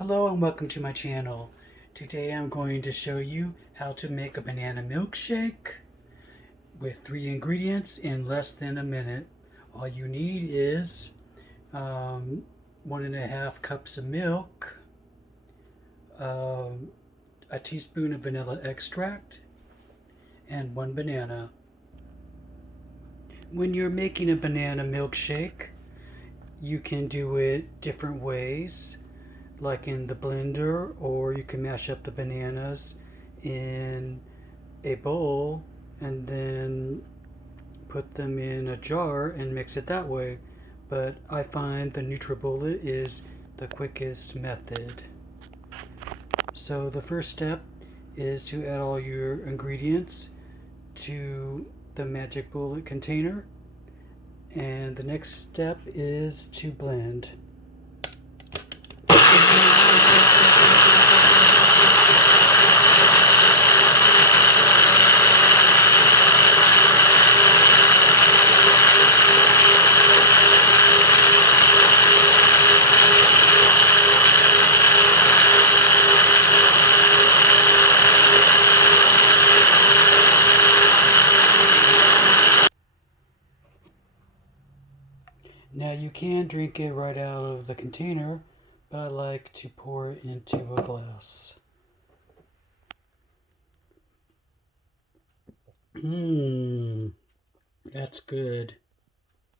Hello and welcome to my channel. Today I'm going to show you how to make a banana milkshake with 3 ingredients in less than a minute. All you need is 1.5 cups of milk, a teaspoon of vanilla extract, and 1 banana. When you're making a banana milkshake, you can do it different ways, like in the blender, or you can mash up the bananas in a bowl and then put them in a jar and mix it that way. But I find the NutriBullet is the quickest method. So the first step is to add all your ingredients to the Magic Bullet container, and the next step is to blend. Now you can drink it right out of the container, but I like to pour it into a glass. Mmm, that's good.